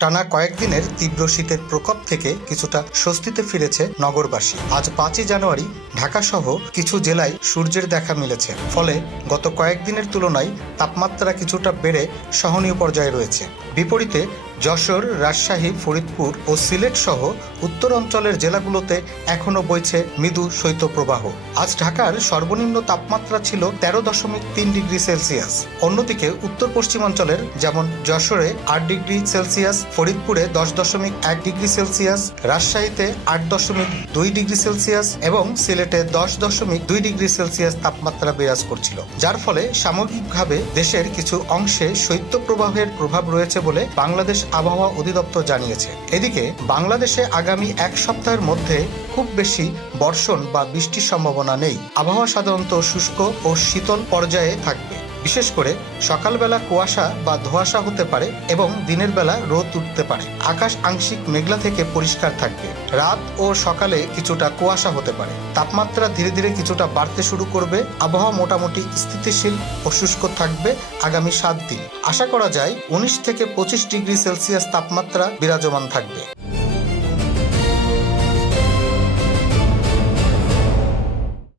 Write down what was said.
টানা কয়েকদিনের তীব্র শীতের প্রকোপ থেকে কিছুটা স্বস্তিতে ফিরেছে নগরবাসী। আজ 5ই জানুয়ারি ঢাকাসহ কিছু জেলায় সূর্যের দেখা মিলেছে, ফলে গত কয়েকদিনের তুলনায় তাপমাত্রা কিছুটা বেড়ে সহনীয় পর্যায়ে রয়েছে। বিপরীতে যশোর, রাজশাহী, ফরিদপুর ও সিলেট সহ উত্তর অঞ্চলের জেলাগুলোতে এখনও বইছে মৃদু শৈত্যপ্রবাহ। আজ ঢাকার সর্বনিম্ন তাপমাত্রা ছিল 13.3 ডিগ্রি সেলসিয়াস। অন্যদিকে উত্তর পশ্চিমাঞ্চলের যেমন যশোরে 8 ডিগ্রি সেলসিয়াস, ফরিদপুরে 10.1 ডিগ্রি সেলসিয়াস, রাজশাহীতে 8.2 ডিগ্রি সেলসিয়াস এবং সিলেটে 10.2 ডিগ্রি সেলসিয়াস তাপমাত্রা বিরাজ করছিল, যার ফলে সামগ্রিকভাবে দেশের কিছু অংশে শৈত্যপ্রবাহের প্রভাব রয়েছে বলে বাংলাদেশ আবহাওয়া অধিদপ্তর জানিয়েছে। এদিকে বাংলাদেশে আগামী এক সপ্তাহের মধ্যে খুব বেশি বর্ষণ বা বৃষ্টির সম্ভাবনা নেই। আবহাওয়া সাধারণত শুষ্ক ও শীতল পর্যায়ে থাকবে। বিশেষ করে সকালবেলা কুয়াশা বা ধোঁয়াশা হতে পারে এবং দিনের বেলা রোদ উঠতে পারে। আকাশ আংশিক মেঘলা থেকে পরিষ্কার থাকবে। রাত ও সকালে কিছুটা কুয়াশা হতে পারে। তাপমাত্রা ধীরে ধীরে কিছুটা বাড়তে শুরু করবে। আবহাওয়া মোটামুটি স্থিতিশীল ও শুষ্ক থাকবে আগামী 7 দিন। আশা করা যায় 19 থেকে 25 ডিগ্রি সেলসিয়াস তাপমাত্রা বিরাজমান থাকবে।